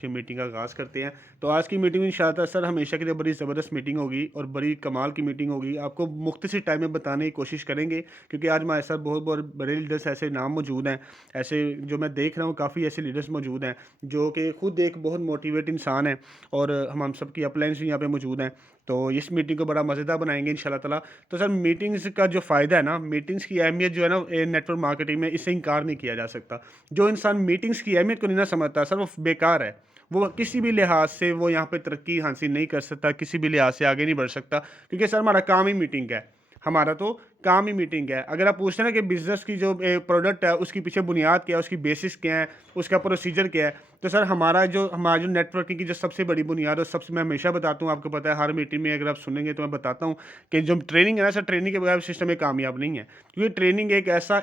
की मीटिंग का आगाज़ करते हैं। तो आज की मीटिंग इंशाअल्लाह सर हमेशा की तरह बड़ी ज़बरदस्त मीटिंग होगी और बड़ी कमाल की मीटिंग होगी। आपको मुख्तसर टाइम में बताने की कोशिश करेंगे क्योंकि आज हमारे साथ बहुत बहुत बड़े लीडर्स ऐसे नाम मौजूद हैं। ऐसे जो मैं देख रहा हूँ काफ़ी ऐसे लीडर्स मौजूद हैं जो कि खुद एक बहुत मोटिवेट इंसान है और हम सबकी अपलाइंस भी यहाँ पे मौजूद हैं। तो इस मीटिंग को बड़ा मज़ेदार बनाएँगे इंशाअल्लाह ताला। तो सर मीटिंग्स का जो फ़ायदा है ना, मीटिंग्स की अहमियत जो है ना नेटवर्क मार्केटिंग में इससे इनकार नहीं किया जा सकता। जो इंसान मीटिंग्स की अहमियत को नहीं ना समझता सर वो बेकार है। वो किसी भी लिहाज से वो यहाँ पे तरक्की हासिल नहीं कर सकता, किसी भी लिहाज से आगे नहीं बढ़ सकता क्योंकि सर हमारा काम ही मीटिंग है। हमारा तो काम ही मीटिंग है। अगर आप पूछते हैं ना कि बिज़नेस की जो प्रोडक्ट है उसके पीछे बुनियाद क्या है, उसकी बेसिस क्या है, उसका प्रोसीजर क्या है, तो सर हमारा जो नेटवर्किंग की जो सबसे बड़ी बुनियाद है, सबसे मैं हमेशा बताता हूँ, आपको पता है हर मीटिंग में अगर आप सुनेंगे तो मैं बताता हूँ कि जो ट्रेनिंग है ना सर, ट्रेनिंग के बगैर सिस्टम में कामयाब नहीं है। क्योंकि ट्रेनिंग एक ऐसा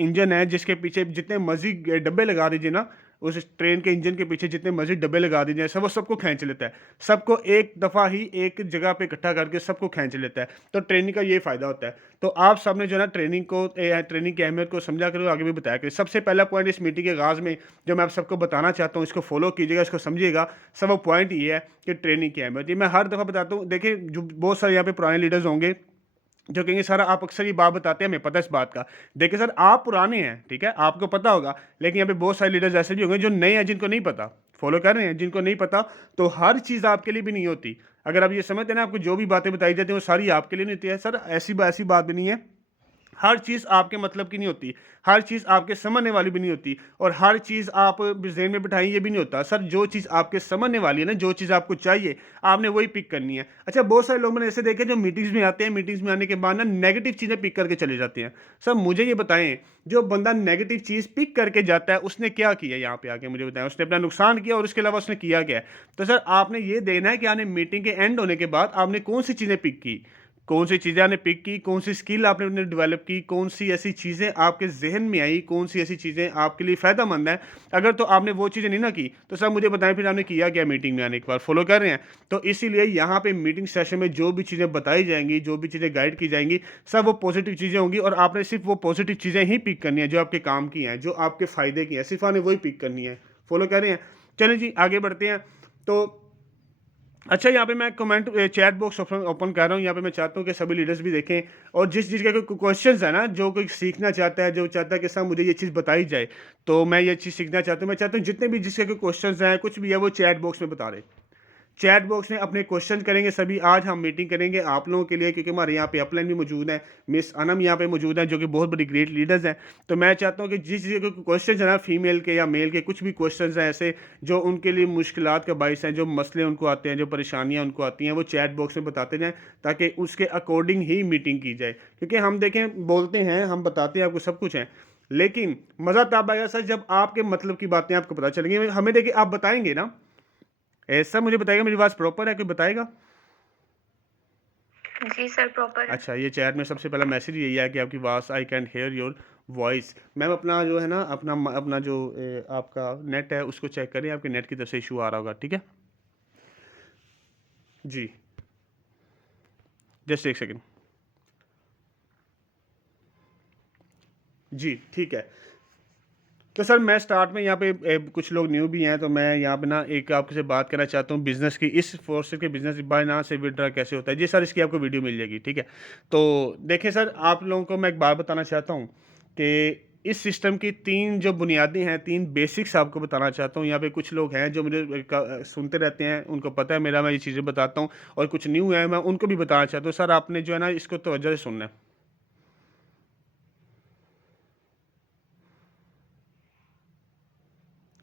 इंजन है जिसके पीछे जितने मर्ज़ी डब्बे लगा दीजिए ना, उस ट्रेन के इंजन के पीछे जितने मर्ज़ी डब्बे लगा दीजिए सब वो सबको खींच लेता है। सबको एक दफ़ा ही एक जगह पे इकट्ठा करके सबको खींच लेता है। तो ट्रेनिंग का ये फ़ायदा होता है। तो आप सबने जो है ना ट्रेनिंग की अहमियत को समझा करो, आगे भी बताया करें। सबसे पहला पॉइंट इस मीटिंग के आगाज़ में जो मैं आप सबको बताना चाहता हूँ, इसको फ़ॉलो कीजिएगा, इसको समझिएगा। सब वो पॉइंट ये है कि ट्रेनिंग की अहमियत। ये मैं हर दफ़ा बताता हूँ। देखिए जो बहुत सारे यहाँ पे पुराने लीडर्स होंगे जो कहेंगे सर आप अक्सर ये बात बताते हैं, हमें पता है इस बात का। देखिए सर आप पुराने हैं, ठीक है? आपको पता होगा, लेकिन यहाँ पे बहुत सारे लीडर्स ऐसे भी होंगे जो नए हैं जिनको नहीं पता। फ़ॉलो कर रहे हैं? जिनको नहीं पता, तो हर चीज़ आपके लिए भी नहीं होती। अगर आप ये समझते हैं ना आपको जो भी बातें बताई जाती हैं वो सारी आपके लिए नहीं होती है। सर ऐसी बात भी नहीं है। हर चीज़ आपके मतलब की नहीं होती, हर चीज़ आपके समझने वाली भी नहीं होती और हर चीज़ आप ज़हन में बिठाएँ ये भी नहीं होता। सर जो चीज़ आपके समझने वाली है ना, जो चीज़ आपको चाहिए, आपने वही पिक करनी है। अच्छा बहुत सारे लोग मैंने ऐसे देखे जो मीटिंग्स में आते हैं, मीटिंग्स में आने के बाद ना नेगेटिव चीज़ें पिक करके चले जाते हैं। सर मुझे ये बताएँ, जो बंदा नेगेटिव चीज़ पिक करके जाता है, उसने क्या किया यहाँ पे आके मुझे बताएँ? उसने अपना नुकसान किया और उसके अलावा उसने किया क्या है? तो सर आपने ये देखना है कि आपने मीटिंग के एंड होने के बाद आपने कौन-सी चीज़ें पिक की? कौन-सी चीज़ें आपने पिक की, कौन-सी स्किल आपने डेवलप की, कौन-सी ऐसी चीज़ें आपके ज़हन में आई, कौन-सी ऐसी चीज़ें आपके लिए फ़ायदेमंद हैं। अगर तो आपने वो चीज़ें नहीं ना की, तो सर मुझे बताएँ फिर आपने किया क्या मीटिंग में आने के बाद? फ़ॉलो कर रहे हैं? तो इसीलिए यहाँ पे मीटिंग सेशन में जो भी चीज़ें बताई जाएँगी, जो भी चीज़ें गाइड की जाएँगी, सब वो पॉज़िटिव चीज़ें होंगी और आपने सिर्फ़ वो पॉज़िटिव चीज़ें ही पिक करनी है, जो आपके काम की हैं, जो आपके फ़ायदे की हैं, सिर्फ़ आपने वही पिक करनी है। फ़ॉलो कर रहे हैं? चलें जी, आगे बढ़ते हैं। तो अच्छा यहाँ पे मैं चैट बॉक्स ओपन ओपन कर रहा हूँ। यहाँ पे मैं चाहता हूँ कि सभी लीडर्स भी देखें और जिस चीज़ का कोई क्वेश्चंस है ना, जो कोई सीखना चाहता है, जो चाहता है कि साहब मुझे ये चीज़ बताई जाए, तो मैं ये चीज़ सीखना चाहता हूँ। मैं चाहता हूँ जितने भी जिसके कोई क्वेश्चंस हैं, कुछ भी है, वो चैट बॉक्स में बता दें। चैट बॉक्स में अपने क्वेश्चन करेंगे सभी। आज हम मीटिंग करेंगे आप लोगों के लिए क्योंकि हमारे यहाँ पे अपलाइन भी मौजूद हैं, मिस अनम यहाँ पे मौजूद हैं जो कि बहुत बड़ी ग्रेट लीडर्स हैं। तो मैं चाहता हूँ कि जिस चीज़ के क्वेश्चन है ना, फीमेल के या मेल के, कुछ भी क्वेश्चन हैं ऐसे जो उनके लिए मुश्किलात का बाइस हैं, जो मसले उनको आते हैं, जो परेशानियाँ उनको आती हैं, वो चैट बॉक्स में बताते जाएँ ताकि उसके अकॉर्डिंग ही मीटिंग की जाए। क्योंकि हम देखें बोलते हैं, हम बताते हैं आपको सब कुछ है, लेकिन मज़ा तब आएगा सर जब आपके मतलब की बातें आपको पता चलेंगी। हमें देखिए आप बताएंगे ना, ऐसा मुझे बताइएगा मेरी आवाज़ प्रॉपर है, कोई बताएगा? जी सर, प्रॉपर है। अच्छा, ये चैट में सबसे पहला मैसेज यही है कि आपकी आवाज़ I can hear your voice. Ma'am अपना जो है ना अपना जो आपका नेट है उसको चेक करें, आपके नेट की तरफ से इशू आ रहा होगा, ठीक है? जी, जस्ट 1 सेकंड। जी, ठीक है। तो सर मैं स्टार्ट में यहाँ पे कुछ लोग न्यू भी हैं, तो मैं यहाँ पे ना एक आपसे बात करना चाहता हूँ बिज़नेस की, इस फोर्स के बिज़नेस बायनांस से विथड्रॉ कैसे होता है। जी सर, इसकी आपको वीडियो मिल जाएगी, ठीक है। तो देखिए सर, आप लोगों को मैं एक बात बताना चाहता हूँ कि इस सिस्टम की 3 जो बुनियादी हैं, 3 बेसिक्स आपको बताना चाहता हूँ। यहाँ पे कुछ लोग हैं जो मुझे सुनते रहते हैं, उनको पता है मेरा, मैं ये चीज़ें बताता हूँ और कुछ न्यू है, मैं उनको भी बताना चाहता हूँ। सर आपने जो है ना इसको तवज्जो से सुनना है।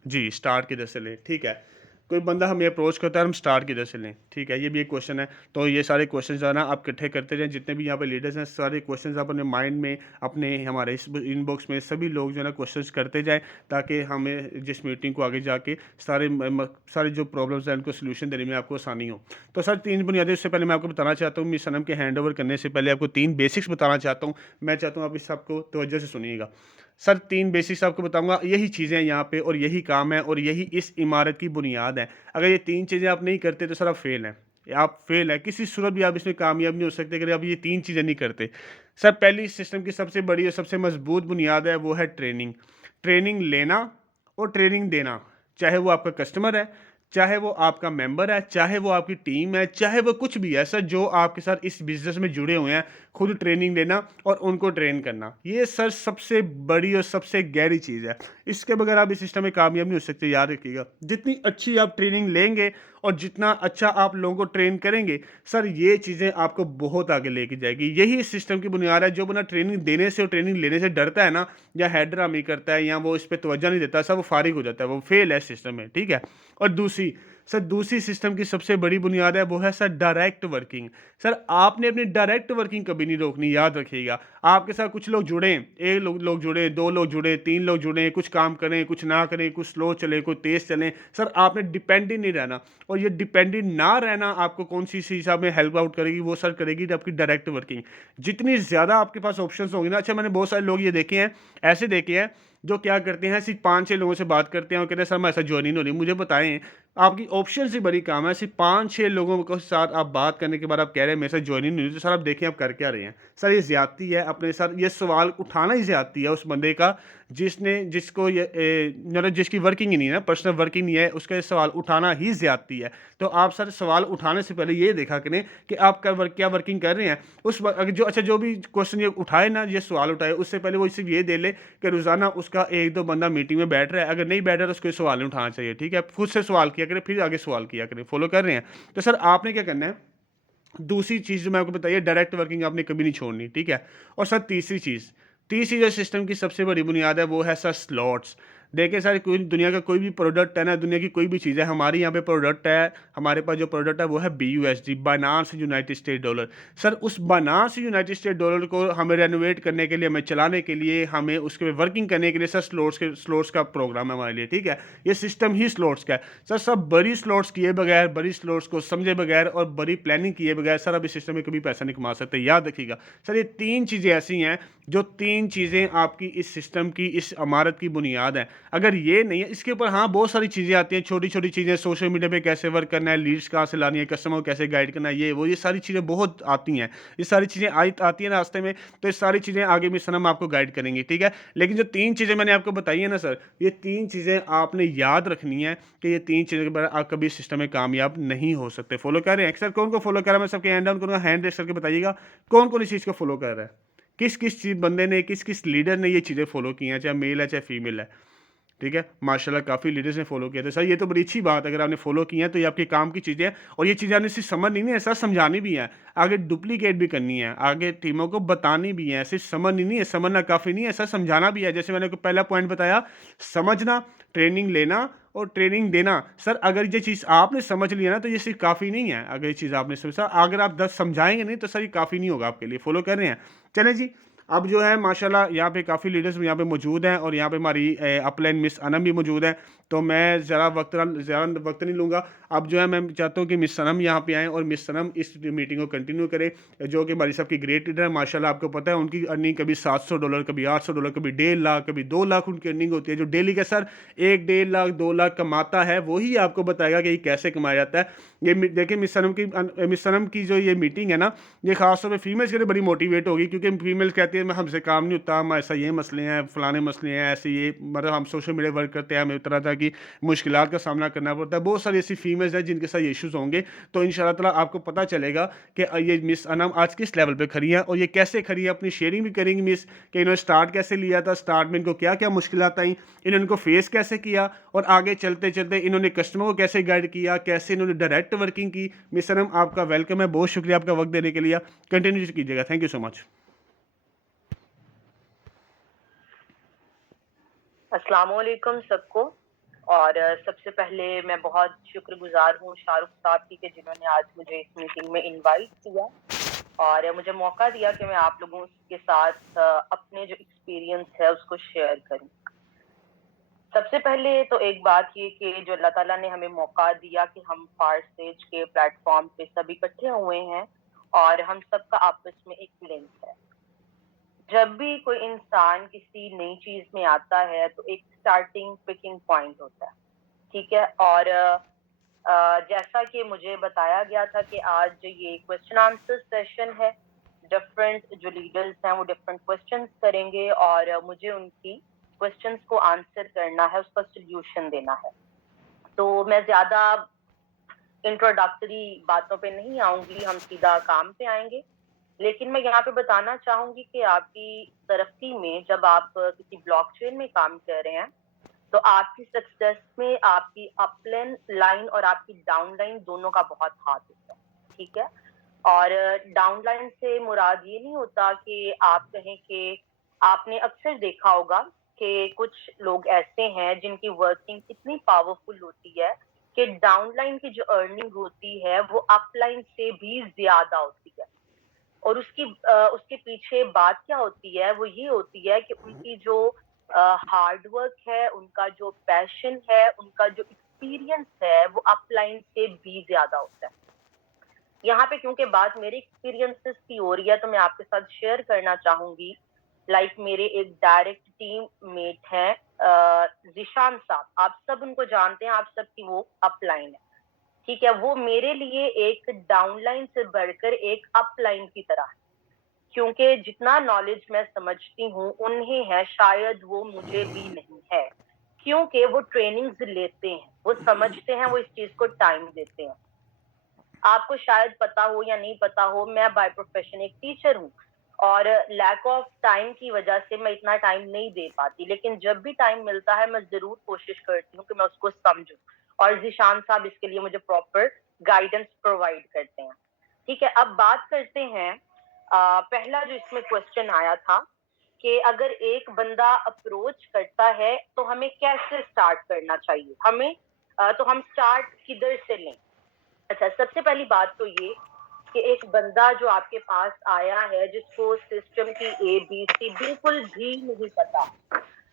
जी, स्टार्ट किधर से लें? ठीक है। कोई बंदा हमें अप्रोच करता है, हम स्टार्ट किधर से लें? ठीक है, ये भी एक क्वेश्चन है। तो ये सारे क्वेश्चन्स जो है ना आप इकट्ठे करते जाएँ, जितने भी यहाँ पे लीडर्स हैं, सारे क्वेश्चन्स आप अपने माइंड में, अपने हमारे इस इनबॉक्स में सभी लोग जो है ना क्वेश्चन्स करते जाएँ, ताकि हमें जिस मीटिंग को आगे जाके सारे जो प्रॉब्लम्स हैं, उनको सॉल्यूशन देने में आपको आसानी हो। तो सर 3 बुनियादी, उससे पहले मैं आपको बताना चाहता हूँ, मिस सनम के हैंडओवर करने से पहले आपको 3 बेसिक्स बताना चाहता हूँ। मैं चाहता हूँ आप इस सबको तवज्जो से सुनिएगा। सर 3 बेसिक्स आपको बताऊँगा, यही चीज़ें हैं यहाँ पे और यही काम है और यही इस इमारत की बुनियाद है। अगर ये 3 चीज़ें आप नहीं करते तो सर आप फ़ेल हैं। आप फ़ेल हैं, किसी सूरत भी आप इसमें कामयाब नहीं हो सकते अगर आप ये 3 चीज़ें नहीं करते। सर पहली इस सिस्टम की सबसे बड़ी और सबसे मज़बूत बुनियाद है, वो है ट्रेनिंग। ट्रेनिंग लेना और ट्रेनिंग देना। चाहे वो आपका कस्टमर है, चाहे वो आपका मेंबर है, चाहे वो आपकी टीम है, चाहे वो कुछ भी है सर, जो आपके साथ इस बिज़नेस में जुड़े हुए हैं, खुद ट्रेनिंग लेना और उनको ट्रेन करना। ये सर सबसे बड़ी और सबसे गहरी चीज़ है। इसके बगैर आप इस सिस्टम में कामयाब नहीं हो सकते, याद रखिएगा। जितनी अच्छी आप ट्रेनिंग लेंगे और जितना अच्छा आप लोगों को ट्रेन करेंगे, सर ये चीज़ें आपको बहुत आगे लेके जाएगी। यही इस सिस्टम की बुनियाद है। जो बंदा ट्रेनिंग देने से और ट्रेनिंग लेने से डरता है ना, या हैंड-ड्रामी करता है, या वो इस पे तवज्जो नहीं देता, सर वो फारिग हो जाता है, वो फेल है इस सिस्टम में, ठीक है? और दूसरी सिस्टम की सबसे बड़ी बुनियाद है, वो है सर डायरेक्ट वर्किंग। सर आपने अपनी डायरेक्ट वर्किंग कभी नहीं रोकनी, याद रखिएगा। आपके साथ कुछ लोग जुड़े, 1 लोग जुड़े, 2 लोग जुड़े, 3 लोग जुड़े, कुछ काम करें, कुछ ना करें, कुछ स्लो चले, कुछ तेज़ चलें, सर आपने डिपेंड ही नहीं रहना। और ये डिपेंडेंट ना रहना आपको कौन-सी इस हिसाब में हेल्प आउट करेगी, वो सर करेगी आपकी डायरेक्ट वर्किंग। जितनी ज़्यादा आपके पास ऑप्शंस होंगे ना, अच्छा मैंने बहुत सारे लोग ये देखे हैं, ऐसे देखे हैं, जो क्या करते हैं, सिर्फ़ 5-6 लोगों से बात करते हैं और कहते हैं सर मैं ऐसा जॉइन ही नहीं हो रही। मुझे बताएँ, आपकी ऑप्शंस ही बड़ी कम है, सिर्फ़ 5-6 लोगों के साथ आप बात करने के बाद आप कह रहे हैं मेरे साथ जॉइन ही नहीं हुई, तो सर आप देखिए आप कर क्या रहे हैं। सर ये ज़्यादती है, अपने साथ ये सवाल उठाना ही ज़्यादती है उस बंदे का, जिसको ये मतलब जिसकी वर्किंग ही नहीं है ना, पर्सनल वर्किंग नहीं है, उसका ये सवाल उठाना ही ज़्यादती है। तो आप सर सवाल उठाने से पहले ये देखा करें कि आप क्या वर्किंग कर रहे हैं। उस व अगर जो भी क्वेश्चन ये उठाए ना, ये सवाल उठाए, उससे पहले वो सिर्फ़ ये दे ले कि रोज़ाना उसका 1-2 बंदा मीटिंग में बैठ रहा है, अगर नहीं बैठ रहा है तो उसको ये सवाल नहीं उठाना चाहिए, ठीक है? खुद से सवाल किया करें, फिर आगे सवाल किया करें, फ़ॉलो कर रहे हैं? तो सर आपने क्या करना है, दूसरी चीज़ जो मैं आपको बताइए, डायरेक्ट वर्किंग आपने कभी नहीं छोड़नी, ठीक है? और सर तीसरी जो सिस्टम की सबसे बड़ी बुनियाद है, वो है सर स्लॉट्स। देखिए सर, कोई दुनिया का कोई भी प्रोडक्ट है ना, दुनिया की कोई भी चीज़ है, हमारे यहाँ पे प्रोडक्ट है, हमारे पास जो प्रोडक्ट है वो है BUSD, Binance united state dollar. Sir उस बायनांस यूनाइटेड स्टेट डॉलर को हमें रेनोवेट करने के लिए, हमें चलाने के लिए, हमें उसके वर्किंग करने के लिए सर स्लॉट्स का प्रोग्राम है हमारे लिए, ठीक है? ये सिस्टम ही स्लॉट्स का है। सर सब बड़ी स्लॉट्स किए बगैर, बड़ी स्लॉट्स को समझे बगैर और बड़ी प्लानिंग किए बगैर सर आप इस सिस्टम में कभी पैसा नहीं कमा सकते, याद रखिएगा। सर ये 3 चीज़ें ऐसी हैं, जो 3 चीज़ें आपकी इस सिस्टम की, इस इमारत की बुनियाद है। अगर ये नहीं है, इसके ऊपर हाँ बहुत सारी चीज़ें आती हैं, छोटी-छोटी चीज़ें, सोशल मीडिया पे कैसे वर्क करना है, लीड्स कहाँ से लानी है, कस्टमर को कैसे गाइड करना है, ये वो, ये सारी चीज़ें बहुत आती हैं। ये सारी चीज़ें आती हैं रास्ते में, तो ये सारी चीज़ें आगे मिस सनम आपको गाइड करेंगी, ठीक है? लेकिन जो 3 चीज़ें मैंने आपको बताई है ना सर, ये 3 चीज़ें आपने याद रखनी है कि ये 3 चीज़ों के बगैर आप कभी इस सिस्टम में कामयाब नहीं हो सकते। फ़ॉलो कर रहे हैं? सर कौन-कौन फ़ॉलो कर रहा है? मैं सबके हैंड डाउन करूँगा, हैंड रेज़ करके बताइएगा, कौन-कौन इस चीज़ को फ़ॉलो कर रहा है? किस-किस चीज़ बंदे ने, किस-किस लीडर ने ये चीज़ें फ़ॉलो की हैं, चाहे मेल है, चाहे फीमेल है? ठीक है? माशाल्लाह काफ़ी लीडर्स ने फ़ॉलो किया था। सर ये तो बड़ी अच्छी बात है, अगर आपने फ़ॉलो की हैं तो ये आपके काम की चीज़ें हैं, और ये चीज़ें आपने सिर्फ़ समझनी नहीं है सर, समझानी भी है। आगे डुप्लीकेट भी करनी है, आगे टीमों को बतानी भी है, सिर्फ़ समझनी नहीं है, समझना काफ़ी नहीं है सर, समझाना भी है। जैसे मैंने आपको पहला पॉइंट बताया, समझना, ट्रेनिंग लेना और ट्रेनिंग देना। सर अगर ये चीज़ आपने समझ लिया ना, तो ये सिर्फ़ काफ़ी नहीं है, अगर ये चीज़ आपने समझा। अगर आप 10 समझाएँगे नहीं तो सर ये काफ़ी नहीं होगा आपके लिए। फ़ॉलो कर रहे हैं? चलें जी, अब जो है माशाल्लाह यहाँ पे काफ़ी लीडर्स यहाँ पे मौजूद हैं, और यहाँ पे हमारी अपलाइन मिस अनम भी मौजूद है। तो मैं ज़्यादा वक्त नहीं लूँगा। अब जो है मैं चाहता हूँ कि मिस सनम यहाँ पे आएँ और मिस सनम इस मीटिंग को कंटिन्यू करें, जो कि हमारी सबकी ग्रेट लीडर है। माशाल्लाह आपको पता है उनकी अर्निंग कभी $700, कभी $800, कभी 1.5 लाख, कभी 2 लाख उनकी अर्निंग होती है। जो डेली का सर 1 डेढ़ लाख 2 लाख कमाता है, वही आपको बताएगा कि ये कैसे कमाया जाता है। देखिए मिस सनम की जो ये मीटिंग है ना, ये खास तौर पे फीमेल्स के लिए बड़ी मोटिवेट होगी, क्योंकि फीमेल्स कहती हैं हमसे काम नहीं होता, हम ऐसा ये मसले हैं, फलाने मसले हैं, ऐसे ये मतलब हम सोशल मीडिया वर्क करते हैं, हमें तरह तरह की मुश्किलात का सामना करना पड़ता है। बहुत सारी ऐसी फीमेल्स हैं जिनके साथ ये इश्यूज़ होंगे। तो इंशाल्लाह ताला आपको पता चलेगा कि ये मिस अनम आज किस लेवल पे खड़ी हैं और ये कैसे खड़ी है। अपनी शेयरिंग भी करेंगी मिस, कि इन्होंने स्टार्ट कैसे लिया था, स्टार्ट में इनको क्या-क्या मुश्किलात आई, इन्होंने इनको फेस कैसे किया, और आगे चलते-चलते इन्होंने कस्टमर को कैसे गाइड किया, कैसे इन्होंने डायरेक्ट वर्किंग की। मिस अनम आपका वेलकम है, बहुत शुक्रिया आपका वक्त देने के लिए। कंटिन्यू कीजिएगा। Thank you so much. अस्सलाम वालेकुम सबको। और सबसे पहले मैं बहुत शुक्रगुजार हूँ शाहरुख साहब की, कि जिन्होंने आज मुझे इस मीटिंग में इनवाइट किया और मुझे मौका दिया कि मैं आप लोगों के साथ अपने जो एक्सपीरियंस है उसको शेयर करूं। सबसे पहले तो एक बात ये कि जो अल्लाह ताला ने हमें मौका दिया कि हम फारसेज के प्लेटफॉर्म पे सब इकट्ठे हुए हैं और हम सबका आपस में एक लिंक है। जब भी कोई इंसान किसी नई चीज में आता है तो एक स्टार्टिंग पिकिंग पॉइंट होता है, ठीक है। और जैसा कि मुझे बताया गया था कि आज ये क्वेश्चन आंसर सेशन है, डिफरेंट जो लीडर्स हैं वो डिफरेंट क्वेश्चंस करेंगे और मुझे उनकी क्वेश्चंस को आंसर करना है, उसका सोल्यूशन देना है। तो मैं ज़्यादा इंट्रोडक्टरी बातों पे नहीं आऊँगी, हम सीधा काम पे आएँगे। लेकिन मैं यहाँ पे बताना चाहूँगी कि आपकी तरक्की में जब आप किसी ब्लॉकचेन में काम कर रहे हैं, तो आपकी सक्सेस में आपकी अपलाइन लाइन और आपकी डाउनलाइन दोनों का बहुत हाथ होता है, ठीक है? और डाउनलाइन से मुराद ये नहीं होता कि आप कहें कि आपने अक्सर देखा होगा कि कुछ लोग ऐसे हैं जिनकी वर्किंग इतनी पावरफुल होती है कि डाउनलाइन की जो अर्निंग होती है वो अपलाइन से भी ज़्यादा होती है। और उसके पीछे बात क्या होती है, वो ये होती है कि उनकी जो हार्ड वर्क है, उनका जो पैशन है, उनका जो एक्सपीरियंस है, वो अपलाइन से भी ज़्यादा होता है। यहाँ पे क्योंकि बात मेरे एक्सपीरियंसेस की हो रही है, तो मैं आपके साथ शेयर करना चाहूँगी। लाइक मेरे एक डायरेक्ट टीम मेट हैं ज़ीशान साहब, आप सब उनको जानते हैं, आप सबकी वो अपलाइन है, ठीक है? वो मेरे लिए एक डाउनलाइन से बढ़कर एक अपलाइन की तरह है। क्योंकि जितना नॉलेज मैं समझती हूँ, उन्हें है शायद वो मुझे भी नहीं है। क्योंकि वो ट्रेनिंग्स लेते हैं, वो समझते हैं, वो इस चीज़ को टाइम देते हैं। आपको शायद पता हो या नहीं पता हो, मैं बाय प्रोफेशन एक टीचर हूँ और लैक ऑफ टाइम की वजह से मैं इतना टाइम नहीं दे पाती, लेकिन जब भी टाइम मिलता है मैं ज़रूर कोशिश करती हूँ कि मैं उसको समझूँ और ज़ीशान साहब इसके लिए मुझे प्रॉपर गाइडेंस प्रोवाइड करते हैं। ठीक है, अब बात करते हैं पहला जो इसमें क्वेश्चन आया था कि अगर एक बंदा अप्रोच करता है तो हमें कैसे स्टार्ट करना चाहिए? तो हम स्टार्ट किधर से लें? अच्छा, सबसे पहली बात तो ये कि एक बंदा जो आपके पास आया है जिसको सिस्टम की एबीसी बिल्कुल भी नहीं पता,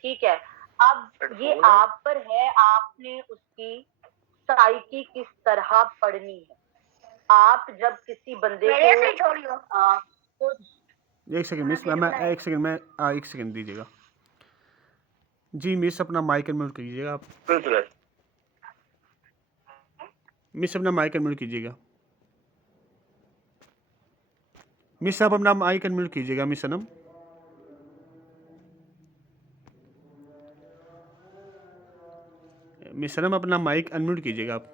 ठीक है? अब ये आप पर है, आपने उसकी साइकी किस तरह पढ़नी है। आप जब किसी बंदे को कुछ एक सेकंड मिस, मैं एक सेकंड में एक सेकंड दीजिएगा जी। मिस अपना माइक अनम्यूट कीजिएगा आप। मिस अपना माइक अनम्यूट कीजिएगा। मिस आप अपना माइक अनम्यूट कीजिएगा मिस सनम। मिस सनम अपना माइक अनम्यूट कीजिएगा आप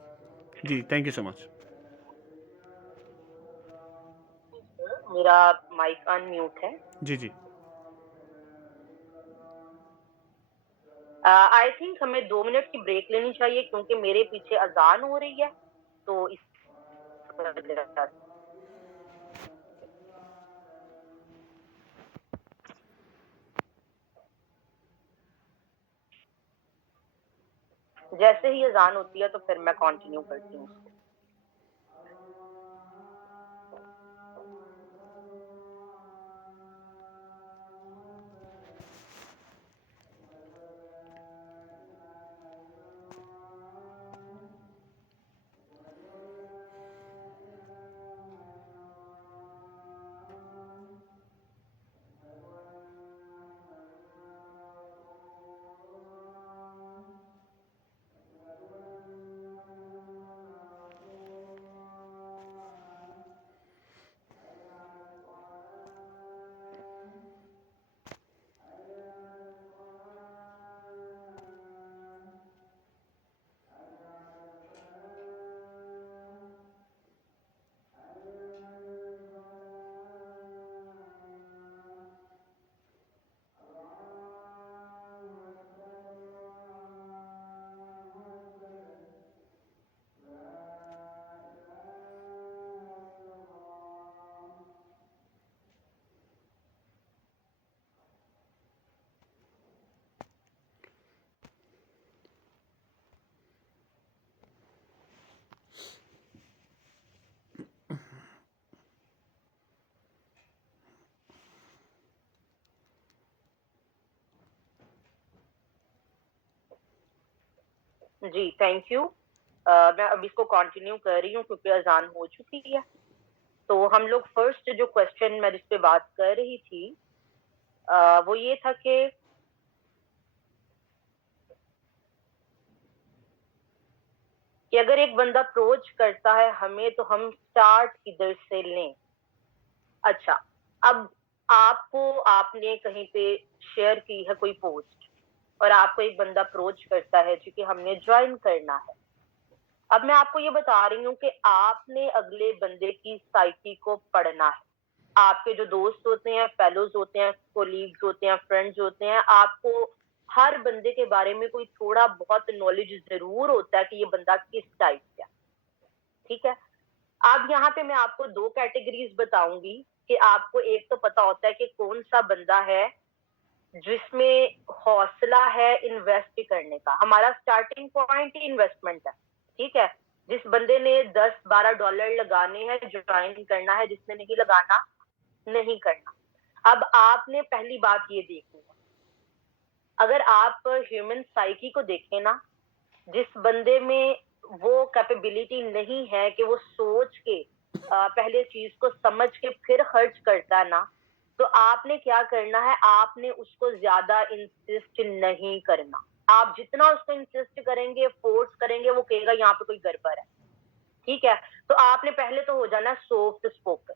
जी। Thank you so much. मेरा माइक अनम्यूट है। जी जी। आई थिंक हमें 2 मिनट की ब्रेक लेनी चाहिए क्योंकि मेरे पीछे अज़ान हो रही है, तो इस वजह से। जैसे ही अज़ान होती है तो फिर मैं कंटिन्यू करती हूँ उसको। जी, थैंक यू। मैं अब इसको कंटिन्यू कर रही हूँ क्योंकि अज़ान हो चुकी है। तो हम लोग फर्स्ट जो क्वेश्चन मैं जिस पे बात कर रही थी वो ये था कि अगर एक बंदा अप्रोच करता है हमें तो हम स्टार्ट किधर से लें? अच्छा, अब आपने कहीं पे शेयर की है कोई पोस्ट और आपको एक बंदा अप्रोच करता है जी कि हमने जॉइन करना है। अब मैं आपको ये बता रही हूँ कि आपने अगले बंदे की साइकी को पढ़ना है। आपके जो दोस्त होते हैं, फेलोज होते हैं, कोलीग्स होते हैं, फ्रेंड्स होते हैं, आपको हर बंदे के बारे में कोई थोड़ा बहुत नॉलेज जरूर होता है कि ये बंदा किस टाइप का है। ठीक है। अब यहाँ पे मैं आपको दो कैटेगरीज बताऊंगी कि आपको एक तो पता होता है कि कौन सा बंदा है जिसमें हौसला है इन्वेस्ट करने का। हमारा स्टार्टिंग पॉइंट ही इन्वेस्टमेंट है। ठीक है। जिस बंदे ने $10-12 लगाने हैं, ज्वाइन करना है, जिसने नहीं लगाना नहीं करना। अब आपने पहली बात ये देखनी है, अगर आप ह्यूमन साइकी को देखें ना, जिस बंदे में वो कैपेबिलिटी नहीं है कि वो सोच के पहले चीज को समझ के फिर खर्च करता है ना, तो आपने क्या करना है, आपने उसको ज्यादा इंसिस्ट नहीं करना। आप जितना उसको इंसिस्ट करेंगे, फोर्स करेंगे, वो कहेगा यहाँ पे कोई गड़बड़ है। ठीक है। तो आपने पहले तो हो जाना सॉफ्ट स्पोकन,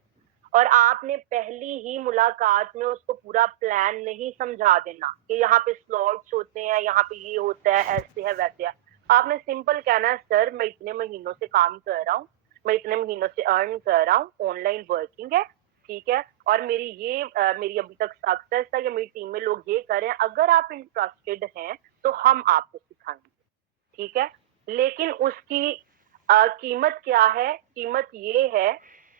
और आपने पहली ही मुलाकात में उसको पूरा प्लान नहीं समझा देना कि यहाँ पे स्लॉट्स होते हैं, यहाँ पे ये होता है, ऐसे है वैसे है। आपने सिंपल कहना है, सर मैं इतने महीनों से काम कर रहा हूँ, मैं इतने महीनों से अर्न कर रहा हूँ, ऑनलाइन वर्किंग है, ठीक है, और मेरी अभी तक सक्सेस है, या मेरी टीम में लोग ये कर रहे हैं, अगर आप इंटरेस्टेड हैं तो हम आपको सिखाएंगे। ठीक है। लेकिन उसकी कीमत क्या है? कीमत ये है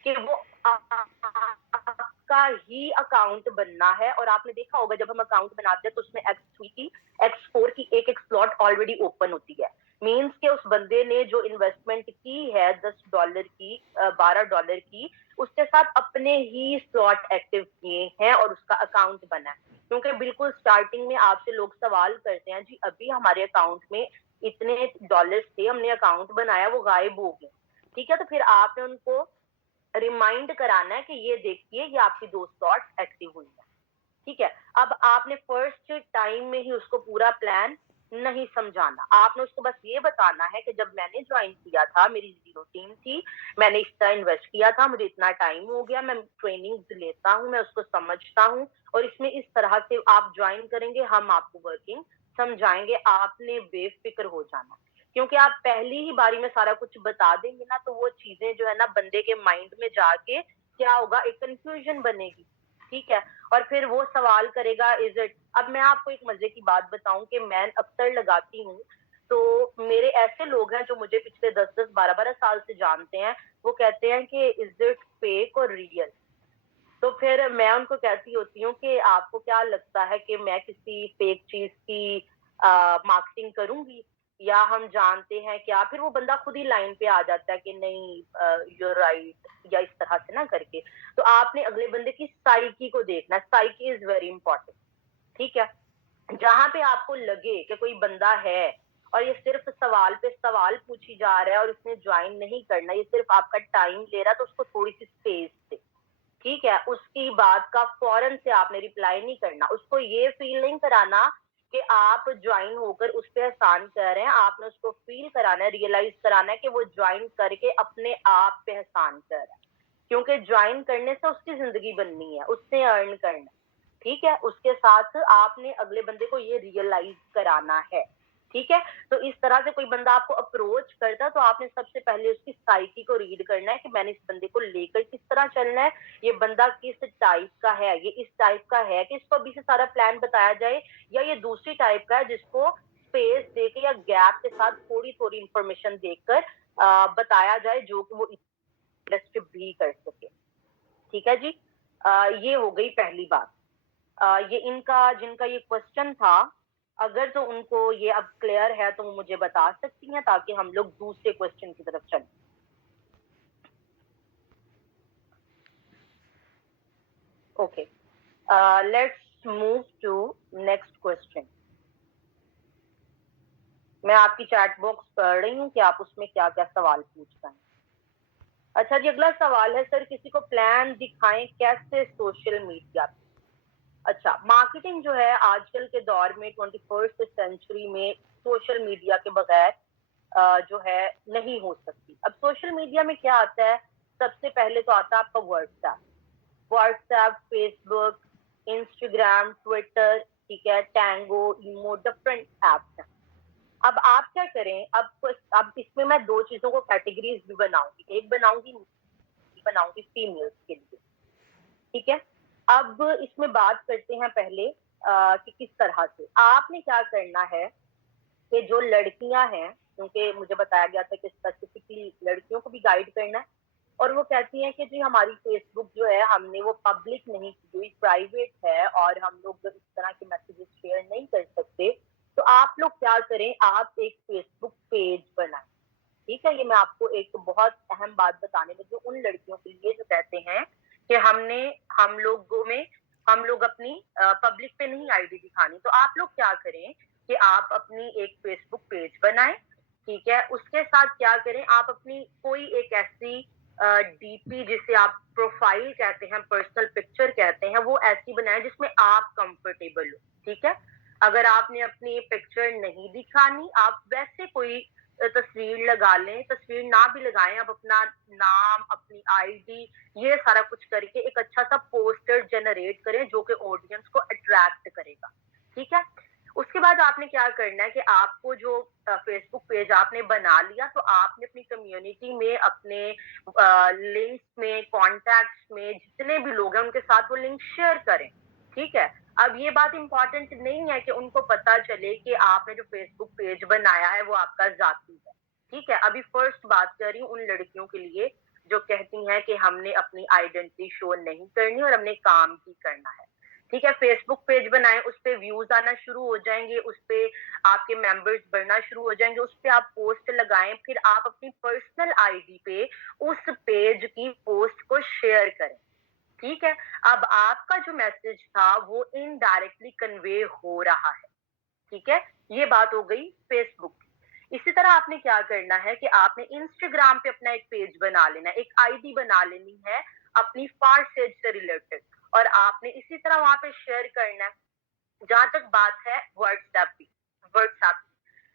कि वो आपका ही अकाउंट बनना है। और आपने देखा होगा जब हम अकाउंट बनाते हैं तो उसमें X3 की, X4 की एक एक स्लॉट ऑलरेडी ओपन होती है। मीन्स के उस बंदे ने जो इन्वेस्टमेंट की है $10 की, $12 की, उसके साथ अपने ही स्लॉट एक्टिव किए हैं और उसका अकाउंट बना है। क्योंकि बिल्कुल स्टार्टिंग में आपसे लोग सवाल करते हैं, जी अभी हमारे अकाउंट में इतने डॉलर्स थे, हमने अकाउंट बनाया, वो गायब हो गए। ठीक है। तो फिर आपने उनको रिमाइंड कराना है कि ये देखिए, ये आपकी 2 स्लॉट एक्टिव हुई है। ठीक है। अब आपने फर्स्ट टाइम में ही उसको पूरा प्लान नहीं समझाना। आपने उसको बस ये बताना है कि जब मैंने ज्वाइन किया था, मेरी 0 टीम थी, मैंने इस तरह इन्वेस्ट किया था, मुझे इतना टाइम हो गया, मैं ट्रेनिंग लेता हूँ, मैं उसको समझता हूँ, और इसमें इस तरह से आप ज्वाइन करेंगे, हम आपको वर्किंग समझाएंगे। आपने बेफिक्र हो जाना, क्योंकि आप पहली ही बारी में सारा कुछ बता देंगे ना, तो वो चीजें जो है ना बंदे के माइंड में जाके क्या होगा, एक कंफ्यूजन बनेगी। ठीक है। और फिर वो सवाल करेगा, इज इट। अब मैं आपको एक मजे की बात बताऊं कि मैं अक्सर लगाती हूँ, तो मेरे ऐसे लोग हैं जो मुझे पिछले 10-10 12-12 साल से जानते हैं, वो कहते हैं कि इज इट फेक और रियल। तो फिर मैं उनको कहती होती हूँ कि आपको क्या लगता है कि मैं किसी फेक चीज की मार्केटिंग करूंगी, या हम जानते हैं क्या? फिर वो बंदा खुद ही लाइन पे आ जाता है कि नहीं, यू राइट, या इस तरह से ना करके। तो आपने अगले बंदे की साइकी को देखना, साइकी इज वेरी इंपॉर्टेंट। ठीक है। जहां पे आपको लगे कि कोई बंदा है और ये सिर्फ सवाल पे सवाल पूछी जा रहा है और उसने ज्वाइन नहीं करना, ये सिर्फ आपका टाइम ले रहा है, तो उसको थोड़ी सी स्पेस दे। ठीक है। उसकी बात का फौरन से आपने रिप्लाई नहीं करना, उसको ये फील नहीं कराना कि आप ज्वाइन होकर उस पर एहसान कर रहे हैं। आपने उसको फील कराना है, रियलाइज कराना है कि वो ज्वाइन करके अपने आप पे एहसान कर रहा है, क्योंकि ज्वाइन करने से उसकी जिंदगी बननी है, उसने अर्न करना है। ठीक है। उसके साथ आपने अगले बंदे को ये रियलाइज कराना है। ठीक है। तो इस तरह से कोई बंदा आपको अप्रोच करता है, तो आपने सबसे पहले उसकी साइकी को रीड करना है कि मैंने इस बंदे को लेकर किस तरह चलना है, ये बंदा किस टाइप का है, ये इस टाइप का है कि इसको अभी से सारा प्लान बताया जाए, या ये दूसरी टाइप का है जिसको स्पेस देके या गैप के साथ थोड़ी थोड़ी इंफॉर्मेशन देकर बताया जाए, जो कि वो इंटरेस्ट भी कर सके। ठीक है जी। ये हो गई पहली बात। ये इनका जिनका ये क्वेश्चन था, अगर तो उनको ये अब क्लियर है तो वो मुझे बता सकती हैं, ताकि हम लोग दूसरे क्वेश्चन की तरफ चलें। Okay, let's move to next question. मैं आपकी चैट बॉक्स पढ़ रही हूँ कि आप उसमें क्या क्या सवाल पूछ रहे हैं। अच्छा जी, अगला सवाल है, सर किसी को प्लान दिखाएं कैसे सोशल मीडिया पे। अच्छा, मार्केटिंग जो है आजकल के दौर में 21st सेंचुरी में सोशल मीडिया के बगैर जो है नहीं हो सकती। अब सोशल मीडिया में क्या आता है? सबसे पहले तो आता है आपका व्हाट्सएप, फेसबुक, इंस्टाग्राम, ट्विटर, ठीक है, टैंगो, इमो, डिफरेंट एप्स हैं। अब आप क्या करें, अब इसमें मैं 2 चीज़ों को कैटेगरीज़ भी बनाऊँगी। एक बनाऊँगी फीमेल्स के लिए, ठीक है? अब इसमें बात करते हैं पहले कि किस तरह से। आपने क्या करना है कि जो लड़कियां हैं, क्योंकि मुझे बताया गया था कि स्पेसिफिकली लड़कियों को भी गाइड करना है, और वो कहती हैं कि जी हमारी फेसबुक जो है हमने वो पब्लिक नहीं की हुई, प्राइवेट है और हम लोग इस तरह के मैसेजेस शेयर नहीं कर सकते। तो आप लोग क्या करें, आप एक फेसबुक पेज बनाएं। ठीक है, ये मैं आपको एक बहुत अहम बात बताने लगी उन लड़कियों के लिए जो कहते हैं कि हम लोग अपनी पब्लिक पे नहीं आईडी दिखानी। तो आप लोग क्या करें कि आप अपनी एक फेसबुक पेज बनाएं, ठीक है? उसके साथ क्या करें, आप अपनी कोई एक ऐसी डीपी, जिसे आप प्रोफाइल कहते हैं, पर्सनल पिक्चर कहते हैं, वो ऐसी बनाएं जिसमें आप कंफर्टेबल हो, ठीक है? अगर आपने अपनी पिक्चर नहीं दिखानी, आप वैसे कोई तस्वीर लगा लें, तस्वीर ना भी लगाएं, आप अपना नाम, अपनी आईडी, ये सारा कुछ करके एक अच्छा सा पोस्टर जनरेट करें जो कि ऑडियंस को अट्रैक्ट करेगा, ठीक है? उसके बाद आपने क्या करना है कि आपको जो फेसबुक पेज आपने बना लिया, तो आपने अपनी कम्युनिटी में, अपने लिंक्स में, कॉन्टैक्ट्स में जितने भी लोग हैं उनके साथ वो लिंक शेयर करें, ठीक है? अब ये बात इम्पोर्टेंट नहीं है कि उनको पता चले कि आपने जो फेसबुक पेज बनाया है वो आपका ज़ाती है, ठीक है? अभी फर्स्ट बात कर रही हूँ उन लड़कियों के लिए जो कहती हैं कि हमने अपनी आइडेंटिटी शो नहीं करनी और हमने काम ही करना है, ठीक है? फेसबुक पेज बनाएँ, उसपे व्यूज़ आना शुरू हो जाएँगे, उसपे आपके मेंबर्स बढ़ना शुरू हो जाएँगे, उसपे आप पोस्ट लगाएँ, फिर आप अपनी पर्सनल आईडी पे उस पेज की पोस्ट को शेयर करें। ठीक है? अब आपका जो मैसेज था वो इनडायरेक्टली कन्वे हो रहा है, ठीक है? ये बात हो गई फेसबुक की। इसी तरह आपने क्या करना है कि आपने इंस्टाग्राम पे अपना एक पेज बना लेना है, एक आईडी बना लेनी है अपनी फारसेज से रिलेटेड, और आपने इसी तरह वहाँ पे शेयर करना है। जहाँ तक बात है व्हाट्सएप की,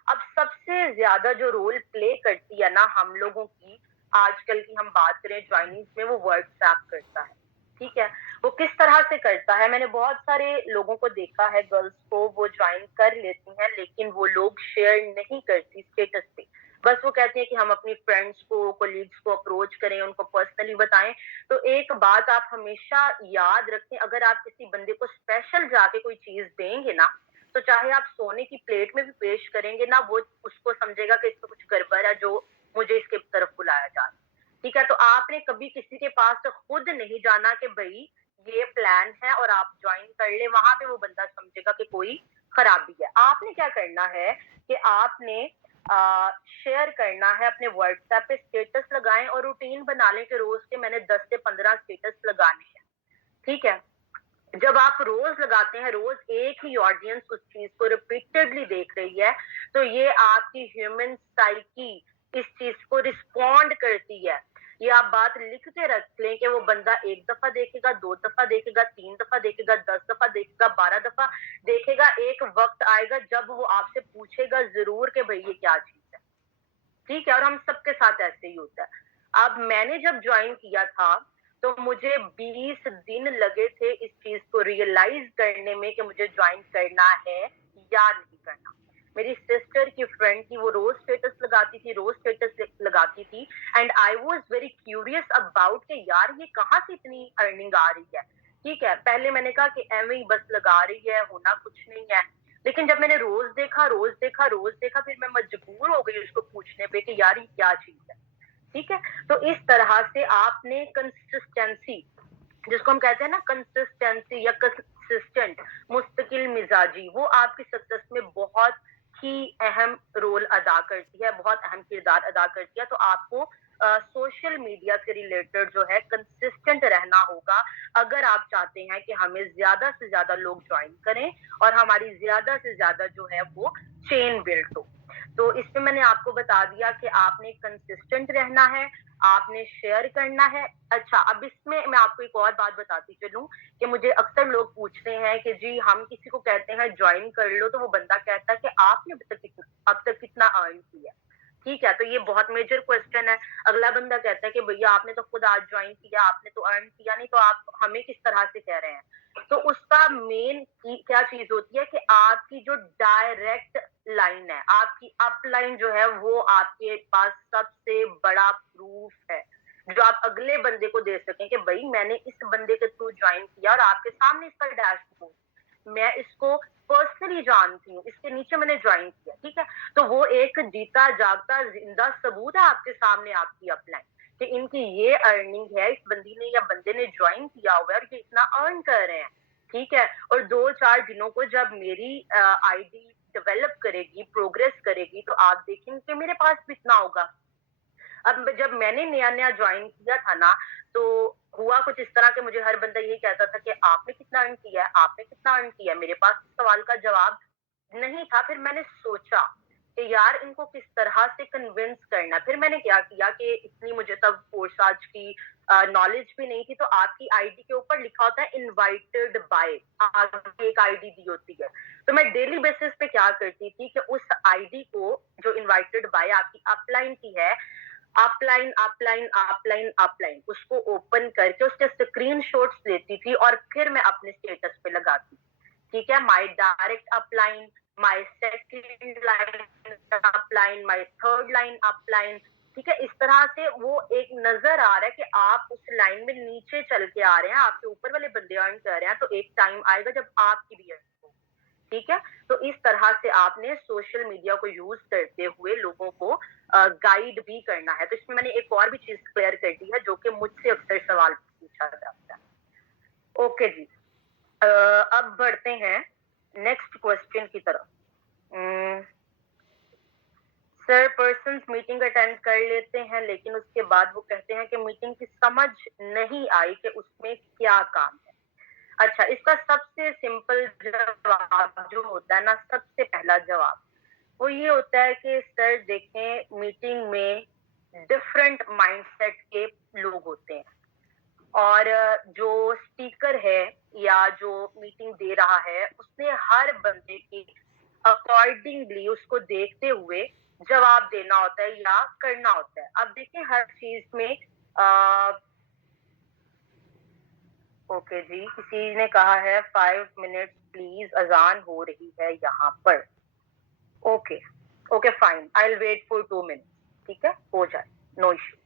अब सबसे ज़्यादा जो रोल प्ले करती है ना हम लोगों की, आजकल की हम बात करें जॉइनिंग्स में, वो व्हाट्सएप करता है, ठीक है? वो किस तरह से करता है, मैंने बहुत सारे लोगों को देखा है, गर्ल्स को, वो जॉइन कर लेती हैं लेकिन वो लोग शेयर नहीं करती स्टेटस पे। बस वो कहती हैं कि हम अपनी फ्रेंड्स को, कोलीग्स को अप्रोच करें, उनको पर्सनली बताएँ। तो एक बात आप हमेशा याद रखें, अगर आप किसी बंदे को स्पेशल जाके कोई चीज़ देंगे ना, तो चाहे आप सोने की प्लेट में भी पेश करेंगे ना, वो उसको समझेगा कि इसमें कुछ गड़बड़ है जो मुझे इसके तरफ बुलाया जा रहा है। ठीक है? तो आपने कभी किसी के पास खुद नहीं जाना कि भई ये प्लान है और आप जॉइन कर लें, वहाँ पे वो बंदा समझेगा कि कोई खराबी है। आपने क्या करना है कि आपने शेयर करना है अपने व्हाट्सएप पे, स्टेटस लगाएँ और रूटीन बना लें कि रोज़ के मैंने 10 से 15 स्टेटस लगाने हैं। ठीक है? जब आप रोज लगाते हैं, रोज एक ही ऑडियंस उस चीज को रिपीटेडली देख रही है, तो ये आपकी ह्यूमन साइकी इस चीज को रिस्पॉन्ड करती है। ये आप बात लिख के रख लें कि वो बंदा 1 दफा देखेगा, 2 दफा देखेगा, 3 दफा देखेगा, 10 दफा देखेगा, 12 दफा देखेगा। एक वक्त आएगा जब वो आपसे पूछेगा जरूर कि भाई ये क्या चीज है। ठीक है? और हम सबके साथ ऐसे ही होता है। अब मैंने जब जॉइन किया था, तो मुझे 20 दिन लगे थे इस चीज़ को रियलाइज़ करने में कि मुझे जॉइन करना है या नहीं करना। मेरी सिस्टर की फ्रेंड थी, वो रोज़ स्टेटस लगाती थी, रोज़ स्टेटस लगाती थी, and I was very curious about कि यार ये कहाँ से इतनी अर्निंग आ रही है। ठीक है? पहले मैंने कहा कि एवें ही बस लगा रही है, होना कुछ नहीं है। लेकिन जब मैंने रोज देखा, फिर मैं मजबूर हो गई उसको पूछने पे कि यार ये क्या चीज है। ठीक है? तो इस तरह से आपने कंसिस्टेंसी, जिसको हम कहते हैं ना कंसिस्टेंसी या कंसिस्टेंट, मुस्तकिल मिजाजी, वो आपकी सक्सेस में बहुत ही अहम रोल अदा करती है, बहुत अहम किरदार अदा करती है। तो आपको सोशल मीडिया से रिलेटेड जो है कंसिस्टेंट रहना होगा, अगर आप चाहते हैं कि हमें ज्यादा से ज्यादा लोग ज्वाइन करें और हमारी ज्यादा से ज्यादा जो है वो चेन बिल्ड हो। तो इसमें मैंने आपको बता दिया कि आपने कंसिस्टेंट रहना है, आपने शेयर करना है। अच्छा, अब इसमें मैं आपको एक और बात बताती चलूं कि मुझे अक्सर लोग पूछते हैं कि जी हम किसी को कहते हैं ज्वाइन कर लो, तो वो बंदा कहता है कि आपने अब तक कितना अर्न किया। ठीक है, तो ये बहुत मेजर क्वेश्चन है। अगला बंदा कहता है कि भैया आपने तो खुद आज ज्वाइन किया, आपने तो अर्न किया नहीं, तो आप हमें किस तरह से कह रहे हैं। तो उसका मेन क्या चीज होती है कि आपकी जो डायरेक्ट लाइन है, आपकी अपलाइन जो है, वो आपके पास सबसे बड़ा प्रूफ है जो आप अगले बंदे को दे सकें कि भाई मैंने इस बंदे के थ्रू ज्वाइन किया और आपके सामने इसका डैशबोर्ड, मैं इसको पर्सनली जानती हूँ, इसके नीचे मैंने ज्वाइन किया, ठीक है। तो वो एक जीता जागता जिंदा सबूत है आपके सामने, आपकी अपलाइन, कि इनकी ये अर्निंग है, इस बंदी ने या बंदे ने ज्वाइन किया हुआ है और ये इतना अर्न कर रहे हैं, ठीक है। और 2-4 दिनों को जब मेरी आईडी डेवलप करेगी, प्रोग्रेस करेगी, तो आप देखेंगे कि मेरे पास भी इतना होगा। अब जब मैंने नया-नया ज्वाइन किया था ना, तो हुआ कुछ इस तरह कि मुझे हर बंदा यही कहता था कि आपने कितना अर्न किया है? आपने कितना अर्न किया है? मेरे पास सवाल का जवाब नहीं था। फिर मैंने सोचा कि यार इनको किस तरह से कन्विंस करना। फिर मैंने क्या किया कि इतनी मुझे तब पोस्टाज की नॉलेज भी नहीं थी, तो आपकी आईडी के ऊपर लिखा होता है इनवाइटेड बाय, आगे एक आईडी दी होती है। तो मैं डेली बेसिस पे क्या करती थी कि उस आईडी को, जो इनवाइटेड बाय आपकी अपलाइन की है, अपलाइन अपलाइन अपलाइन अपलाइन, उसको ओपन करके उसके स्क्रीनशॉट्स लेती थी और फिर मैं अपने स्टेटस पे लगाती, ठीक है। My direct upline, my second line upline, my third line upline, ठीक है। इस तरह से वो एक नजर आ रहा है कि आप उस लाइन में नीचे चल के आ रहे हैं, आपके ऊपर वाले बंदे अर्न कर रहे हैं, तो एक टाइम आएगा जब आपकी भी अर्न होगी, ठीक है। तो इस तरह से आपने सोशल मीडिया को यूज करते हुए लोगों को गाइड भी करना है। तो इसमें मैंने एक और भी चीज क्लियर कर दी है जो कि मुझसे अक्सर सवाल पूछा जाता है। ओके जी, अब बढ़ते हैं नेक्स्ट क्वेश्चन की तरफ। सर, पर्सन्स मीटिंग अटेंड कर लेते हैं लेकिन उसके बाद वो कहते हैं कि मीटिंग की समझ नहीं आई कि उसमें क्या काम है। अच्छा, इसका सबसे सिंपल जवाब जो होता है ना, सबसे पहला जवाब वो ये होता है कि सर देखें, मीटिंग में डिफरेंट माइंडसेट के लोग होते हैं और जो स्पीकर है या जो मीटिंग दे रहा है, उसने हर बंदे की अकॉर्डिंगली, उसको देखते हुए जवाब देना होता है या करना होता है। अब देखिए हर चीज में आ, ओके जी, किसी ने कहा है 5 मिनट्स प्लीज, अजान हो रही है यहाँ पर। Okay, okay fine, I will wait for 2 minutes, ठीक है, हो जाए, नो इशू।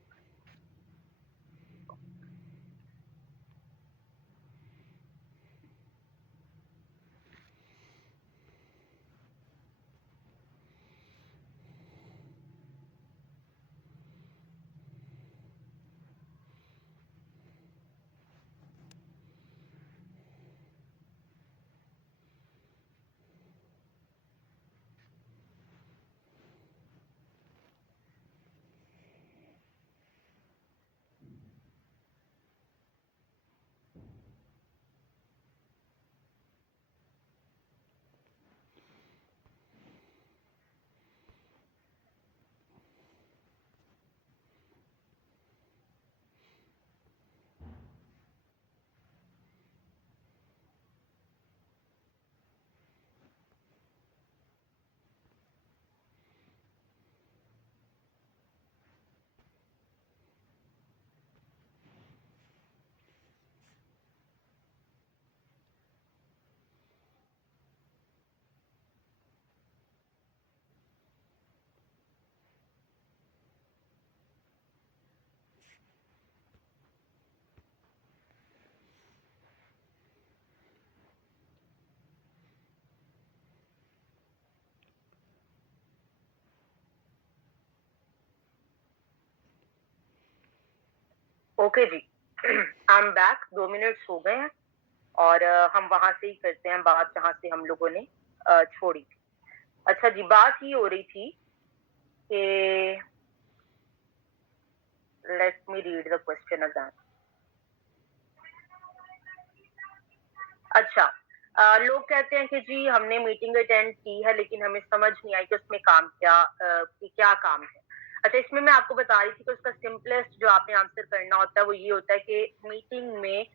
ओके जी, आई एम बैक। 2 मिनट्स हो गए हैं और हम वहां से ही करते हैं बात जहां से हम लोगों ने छोड़ी थी। अच्छा जी, बात ही हो रही थी कि let me read the question again. अच्छा, लोग कहते हैं कि जी हमने मीटिंग अटेंड की है लेकिन हमें समझ नहीं आई कि उसमें काम क्या, कि क्या काम है। अच्छा, इसमें मैं आपको बता रही थी कि उसका सिंपलेस्ट जो आपने आंसर करना होता है वो ये होता है कि मीटिंग में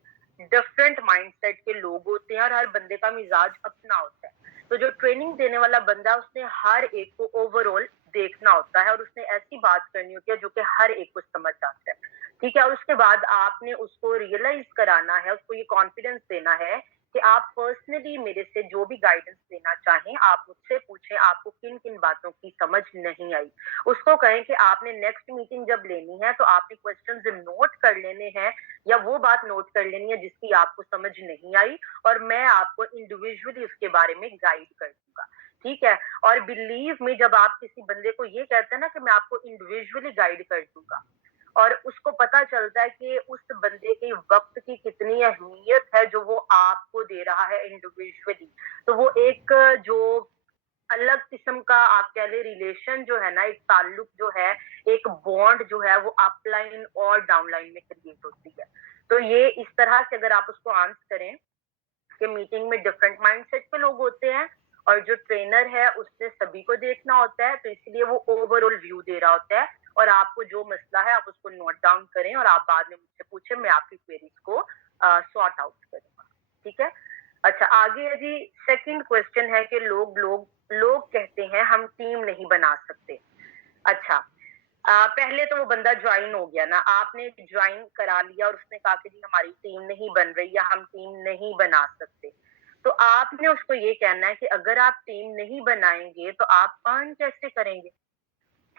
डिफरेंट माइंडसेट के लोग होते हैं और हर बंदे का मिजाज अपना होता है। तो जो ट्रेनिंग देने वाला बंदा है उसने हर एक को ओवरऑल देखना होता है और उसने ऐसी बात करनी होती है जो कि हर एक को समझ आता है, ठीक है। और उसके बाद आपने उसको रियलाइज कराना है, उसको ये कॉन्फिडेंस देना है कि आप पर्सनली मेरे से जो भी गाइडेंस लेना चाहें, आप मुझसे पूछें आपको किन-किन बातों की समझ नहीं आई। उसको कहें कि आपने नेक्स्ट मीटिंग जब लेनी है तो आपने क्वेश्चंस नोट कर लेने हैं या वो बात नोट कर लेनी है जिसकी आपको समझ नहीं आई और मैं आपको इंडिविजुअली उसके बारे में गाइड कर दूँगा, ठीक है? और बिलीव मी जब आप किसी बंदे को ये कहते हैं ना कि मैं आपको इंडिविजुअली गाइड कर दूँगा, और उसको पता चलता है कि उस बंदे के वक़्त की कितनी अहमियत है जो वो आपको दे रहा है इंडिविजुअली। तो वो एक जो अलग किस्म का आप कह लें रिलेशन जो है ना, एक ताल्लुक जो है, एक बॉन्ड जो है वो अपलाइन और डाउनलाइन में क्रिएट होती है। तो ये इस तरह से अगर आप उसको आंसर करें कि मीटिंग में डिफरेंट माइंडसेट के लोग होते हैं और जो ट्रेनर है उसने सभी को देखना होता है, तो इसलिए वो ओवरऑल व्यू दे रहा होता है और आपको जो मसला है आप उसको नोट डाउन करें और आप बाद में मुझसे पूछें, मैं आपकी क्वेरीज को सॉर्ट आउट करूंगा, ठीक है? अच्छा, आगे है जी। सेकंड क्वेश्चन है कि लोग लोग लोग कहते हैं हम टीम नहीं बना सकते। अच्छा, पहले तो वो बंदा ज्वाइन हो गया ना, आपने ज्वाइन करा लिया और उसने कहा कि जी हमारी टीम नहीं बन रही या हम टीम नहीं बना सकते। तो आपने उसको ये कहना है कि अगर आप टीम नहीं बनाएँगे तो आप अर्न कैसे करेंगे?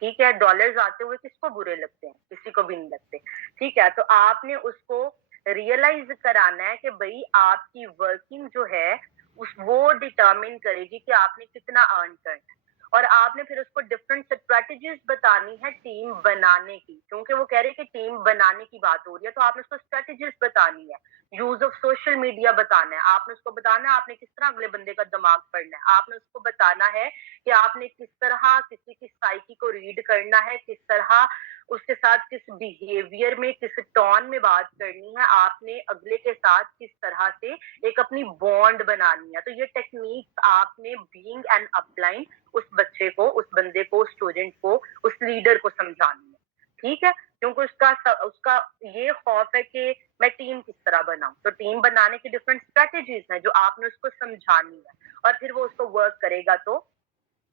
ठीक है, डॉलर्स आते हुए किसको बुरे लगते हैं? किसी को भी नहीं लगते। ठीक है, तो आपने उसको रियलाइज़ कराना है कि भई आपकी वर्किंग जो है उस वो डिटरमाइन करेगी कि आपने कितना अर्न करना है। और आपने फिर उसको डिफरेंट स्ट्रैटेजीज़ बतानी है टीम बनाने की, क्योंकि वो कह रहे हैं कि टीम बनाने की बात हो रही है, तो आपने उसको स्ट्रैटेजीज़ बतानी है। यूज़ ऑफ सोशल मीडिया बताना है, आपने उसको बताना है आपने किस तरह अगले बंदे का दिमाग पढ़ना है। आपने उसको बताना है कि आपने किस तरह किसी की साइकी को रीड करना है, किस तरह उसके साथ किस बिहेवियर में, किस टोन में बात करनी है, आपने अगले के साथ किस तरह से एक अपनी बॉन्ड बनानी है। तो ये टेक्निक आपने बीइंग एन अपलाइन उस बच्चे को, उस बंदे को, उस स्टूडेंट को, उस लीडर को समझानी है। ठीक है? क्योंकि उसका ये खौफ है कि मैं टीम किस तरह बनाऊँ? तो टीम बनाने की डिफरेंट स्ट्रैटेजीज़ हैं जो आपने उसको समझानी है और फिर वो उसको वर्क करेगा तो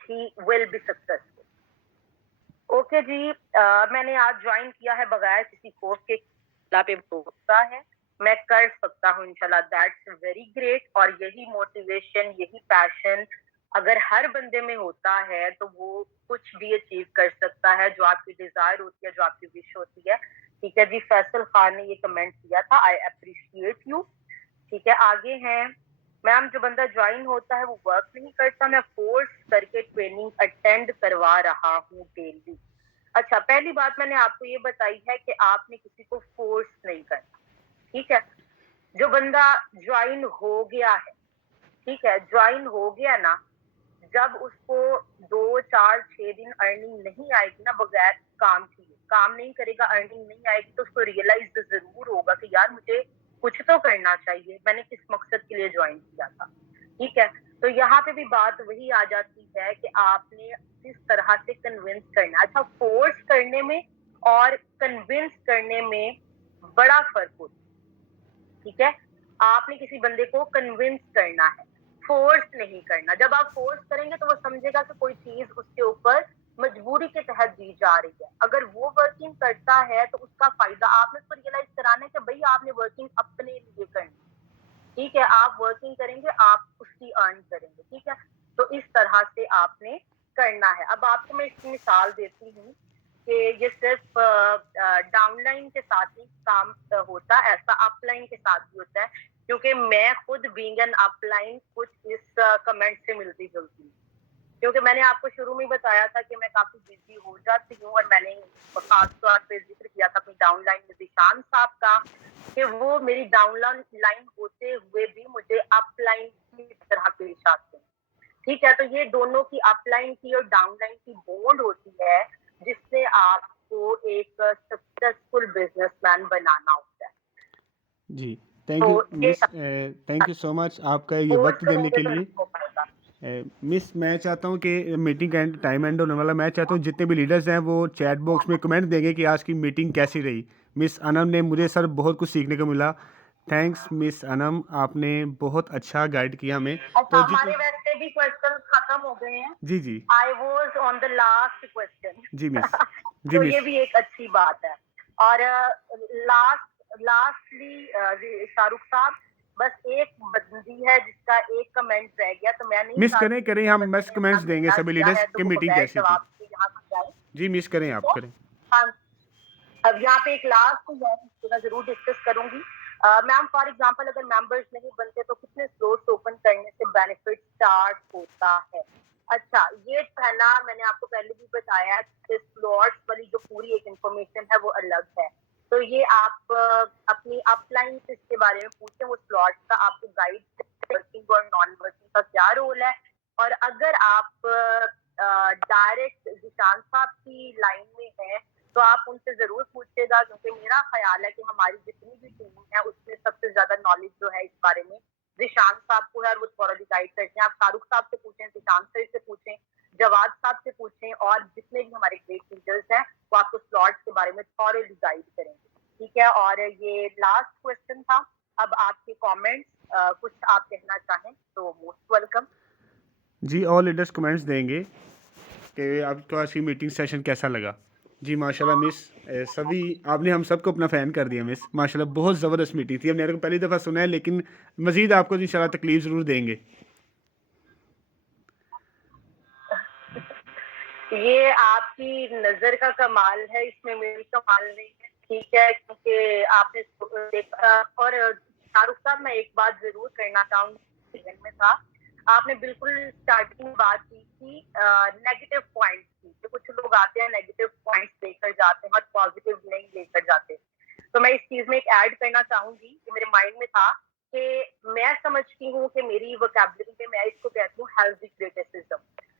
he will be successful. Okay जी, मैंने आज ज्वाइन किया है बगैर किसी कोर्स के, पे भरोसा है, मैं कर सकता हूँ इंशाल्लाह, दैट्स वेरी ग्रेट। और यही मोटिवेशन, यही पैशन अगर हर बंदे में होता है तो वो कुछ भी अचीव कर सकता है, जो आपकी डिजायर होती है, जो आपकी विश होती है। ठीक है जी, फैसल खान ने ये कमेंट किया था, आई अप्रिशिएट यू। ठीक है, आगे हैं। मैम, जो बंदा ज्वाइन होता है वो वर्क नहीं करता, मैं फोर्स करके ट्रेनिंग अटेंड करवा रहा हूँ डेली। अच्छा, पहली बात मैंने आपको ये बताई है कि आपने किसी को फोर्स नहीं करना, ठीक है? जो बंदा ज्वाइन हो गया है, ठीक है? ज्वाइन हो गया ना, जब उसको 2, 4, 6 दिन अर्निंग नहीं आएगी ना बगैर काम किए, काम नहीं करेगा, अर्निंग नहीं आएगी, तो उसको रियलाइज़ ज़रूर होगा कि यार मुझे कुछ तो करना चाहिए, मैंने किस मकसद के लिए जॉइन किया था, ठीक है? तो यहाँ पे भी बात वही आ जाती है कि आपने किस तरह से कन्विंस करना है। अच्छा, फोर्स करने में और कन्विंस करने में बड़ा फ़र्क होता है। ठीक है? आपने किसी बंदे को कन्विंस करना है, फोर्स नहीं करना। जब आप फोर्स करेंगे तो वो समझेगा कि कोई चीज़ उसके ऊपर मजबूरी के तहत दी जा रही है। अगर वो वर्किंग करता है तो उसका फ़ायदा आपने उसको रियलाइज़ कराना है कि भई आपने वर्किंग अपने लिए करनी है। ठीक है? आप वर्किंग करेंगे, आप उसकी अर्न करेंगे, ठीक है? तो इस तरह से आपने करना है। अब आपको मैं इसकी मिसाल देती हूँ कि ये सिर्फ़ डाउनलाइन के साथ ही काम होता है, ऐसा अपलाइन के साथ भी होता है, क्योंकि मैं खुद बीइंग एन अपलाइन कुछ इस कमेंट से मिलती-जुलती हूँ। क्योंकि मैंने आपको शुरू में ही बताया था कि मैं काफ़ी बिज़ी हो जाती हूँ और मैंने ख़ास तौर पे ज़िक्र किया था अपनी डाउनलाइन में ज़ीशान साहब का, कि वो मेरी डाउनलाइन लाइन होते हुए भी मुझे अपलाइन की तरह पेश आते हैं। ठीक है? तो ये दोनों की अपलाइन की और डाउनलाइन की बॉन्ड होती है, जिससे आपको एक सक्सेसफुल बिज़नेसमैन बनाना होता है। जी, थैंक तो यू ये miss, thank you so much आपका ये कोर्स वक़्त देने करोगे के तो लिए। नहीं हो पाएगा। मिस, मैं चाहता हूँ कि मीटिंग का टाइम एंड होने वाला, मैं चाहता हूँ जितने भी लीडर्स हैं वो चैट बॉक्स में कमेंट देंगे कि आज की मीटिंग कैसी रही। मिस अनम ने मुझे सर बहुत कुछ सीखने को मिला। थैंक्स मिस अनम, आपने बहुत अच्छा गाइड किया हमें। अच्छा, तो जितने हमारे वैसे भी क्वेश्चंस खत्म हो गए हैं। जी, जी। I was on the last question. जी मिस। जी तो ये मिस। भी एक अच्छी बात है। और लास्टली शाहरुख साहब, बस एक बंदी है जिसका एक कमेंट रह गया, तो मैं नहीं मिस चाहती करें कि जिस हम बंदे मस्त ने अपना कमेंट्स देंगे फैसला सभी किया लीडर्स है तो की वो मीटिंग बगैर कैसी थी। जवाब के यहाँ से जाए। जी मिस करें आप तो करें। हाँ, अब यहाँ पे एक लास्ट मैं इस जगह ज़रूर डिस्कस करूँगी। मैम फॉर एग्ज़ाम्पल अगर मेंबर्स नहीं बनते तो कितने स्लॉट्स ओपन करने से बेनिफिट स्टार्ट होता है? अच्छा, ये तो है ना, मैंने आपको पहले भी बताया है कि स्लॉट्स वाली जो पूरी एक इन्फॉर्मेशन है वो अलग है। तो ये आप अपनी अपलाइन से इसके बारे में पूछें, वो स्लॉट्स का आपको गाइड वर्किंग और नॉन वर्किंग का क्या रोल है। और अगर आप डायरेक्ट ज़ीशान साहब की लाइन में हैं तो आप उनसे ज़रूर पूछिएगा, क्योंकि मेरा ख़्याल है कि हमारी जितनी भी टीम है उसमें सबसे ज़्यादा नॉलेज जो है इस बारे में ज़ीशान साहब को है और वो थॉरली गाइड करते हैं। आप शाहरुख साहब से पूछें, ज़ीशान सर से पूछें, जवाद साहब से पूछें और जितने भी हमारे ग्रेट लीडर्स हैं वो आपको स्लॉट्स के बारे में थॉरली गाइड करेंगे। ठीक है, और ये लास्ट क्वेश्चन था। अब आपके कमेंट्स कुछ आप कहना चाहें तो मोस्ट वेलकम। जी ऑल लीडर्स कमेंट्स देंगे कि आपको आज की मीटिंग सेशन कैसा लगा। जी माशाल्लाह मिस सभी आपने हम सबको अपना फ़ैन कर दिया मिस, माशाल्लाह बहुत ज़बरदस्त मीटिंग थी। अब मेरे को पहली दफ़ा सुना है लेकिन मज़ीद आपको इंशाल्लाह तकलीफ ज़रूर देंगे। ये आपकी नज़र का कमाल है, इसमें मेरी कमाल नहीं है, ठीक है? क्योंकि आपने देखा। और शाहरुख साहब मैं एक बात ज़रूर कहना चाहूँगी, जहन में था, आपने बिल्कुल स्टार्टिंग में बात की थी नेगेटिव पॉइंट्स की, कि कुछ लोग आते हैं नेगेटिव पॉइंट्स लेकर जाते हैं और पॉजिटिव नहीं लेकर जाते। तो मैं इस चीज़ में एक ऐड करना चाहूँगी कि मेरे माइंड में था कि मैं समझती हूँ कि मेरी वोकैब्युलरी में मैं इसको कहती हूँ हेल्दी क्रिटिसिज्म।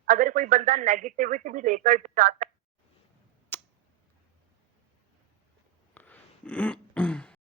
अगर कोई बंदा नेगेटिविटी भी लेकर जाता